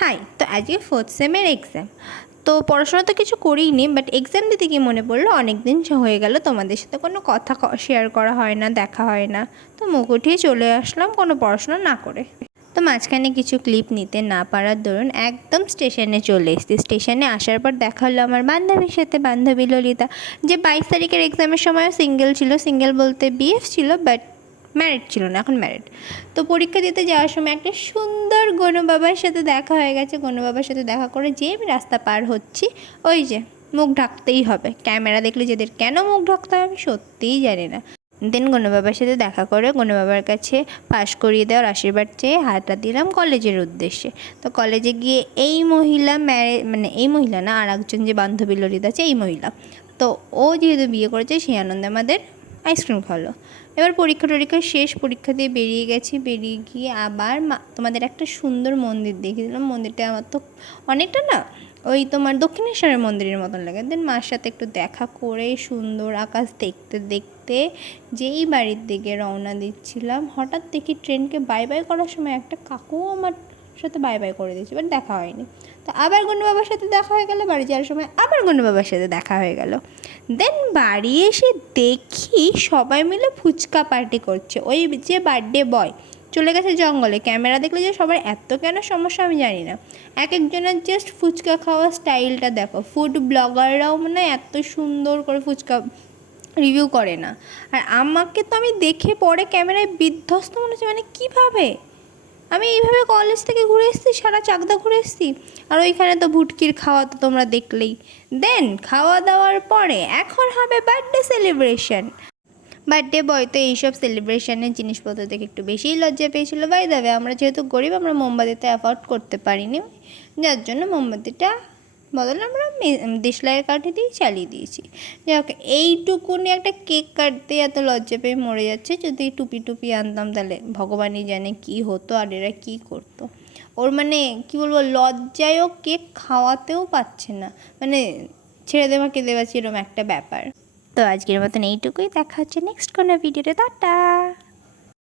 High, তো আজকে fourth সেমের exam. তো পড়াশোনা তো কিছু করিনি, বাট এক্সাম দিতে গিয়ে মনে পড়লো অনেক দিন হয়ে গেল তোমাদের সাথে কোনো কথা শেয়ার করা হয় না, দেখা হয় না। তো মুখ উঠিয়ে চলে আসলাম কোনো পড়াশোনা না করে। তো মাঝখানে কিছু ক্লিপ নিতে না পারার দরুন একদম স্টেশনে চলে এসেছি। স্টেশনে আসার পর দেখা হলো আমার বান্ধবীর সাথে, বান্ধবী ললিতা, যে 22 তারিখের এক্সামের সময়ও সিঙ্গেল ছিল। সিঙ্গেল বলতে বিএফ ছিল, বাট ম্যারিড ছিল না, এখন ম্যারিড। তো পরীক্ষা দিতে যাওয়ার সময় একটা সুন্দর গনু বাবার সাথে দেখা হয়ে গেছে। গনু বাবার সাথে দেখা করে যে আমি রাস্তা পার হচ্ছি, ওই যে মুখ ঢাকতেই হবে, ক্যামেরা দেখলে যেদের কেন মুখ ঢাকতে হবে আমি সত্যিই জানি না। দেন গনু বাবার সাথে দেখা করে গনু বাবার কাছে পাশ করিয়ে দেওয়ার আশীর্বাদ চেয়ে হাতটা দিলাম কলেজের উদ্দেশ্যে। তো কলেজে গিয়ে এই মহিলা এই মহিলা না, আর একজন যে বান্ধবী ললিতা আছে, এই মহিলা, তো ও যেহেতু বিয়ে করেছে সেই আনন্দে আমাদের আইসক্রিম খাওয়ালো। এবার পরীক্ষা শেষ, পরীক্ষা দিয়ে বেরিয়ে গেছি। বেরিয়ে গিয়ে আবার তোমাদের একটা সুন্দর মন্দির দেখিয়ে দিলাম। মন্দিরটা আমার তো অনেকটা না ওই তোমার দক্ষিণেশ্বরের মন্দিরের মতন লাগে। দেন মার সাথে একটু দেখা করে সুন্দর আকাশ দেখতে দেখতে যেই বাড়ির দিকে রওনা দিচ্ছিলাম, হঠাৎ দেখি ট্রেনকে বাই বাই করার সময় একটা কাকু আমার সাথে বাই বাই করে দিয়েছে, বাট দেখা হয়নি। তো আবার গনু বাবার সাথে দেখা হয়ে গেল, বাড়ি যাওয়ার সময় আবার গনু বাবার সাথে দেখা হয়ে গেল। দেন বাড়ি এসে দেখি সবাই মিলে ফুচকা পার্টি করছে। ওই যে বার্থডে বয় চলে গেছে জঙ্গলে। ক্যামেরা দেখলে যে সবার এত কেন সমস্যা আমি জানি না। এক একজনের জাস্ট ফুচকা খাওয়ার স্টাইলটা দেখো। ফুড ব্লগাররাও মানে এত সুন্দর করে ফুচকা রিভিউ করে না। আর আমাকে তো আমি দেখে পরে ক্যামেরায় বিধ্বস্ত মনে হচ্ছে, মানে কীভাবে আমি এইভাবে কলেজ থেকে ঘুরে এসেছি, সারা চাকদা ঘুরে এসেছি। আর ওইখানে তো ভুটকির খাওয়া তো তোমরা দেখলেই। দেন খাওয়া দাওয়ার পরে এখন হবে বার্থডে সেলিব্রেশন। বার্থডে বয় তো এইসব সেলিব্রেশনের জিনিসপত্র দেখে একটু বেশিই লজ্জা পেয়েছিলো। বাই দেবে আমরা যেহেতু গরিব, আমরা মোমবাতিতে অ্যাফোর্ড করতে পারিনি, যার জন্য মোমবাতিটা বদলে আমরা দেশলাইয়ের কাঠি দিয়ে চালিয়ে দিয়েছি। যাই হোক, এইটুকুনি একটা কেক কাটতে এত লজ্জা পেয়ে মরে যাচ্ছে। যদি টুপি আনতাম তাহলে ভগবানই জানে কি হতো আর এরা কী করতো। ওর মানে কি বলবো, লজ্জায়ও কেক খাওয়াতেও পাচ্ছে না, মানে ছেড়ে দেওয়া এরকম একটা ব্যাপার। তো আজকের মতন এইটুকুই, দেখা হচ্ছে নেক্সট কোনো ভিডিওতে। টাটা।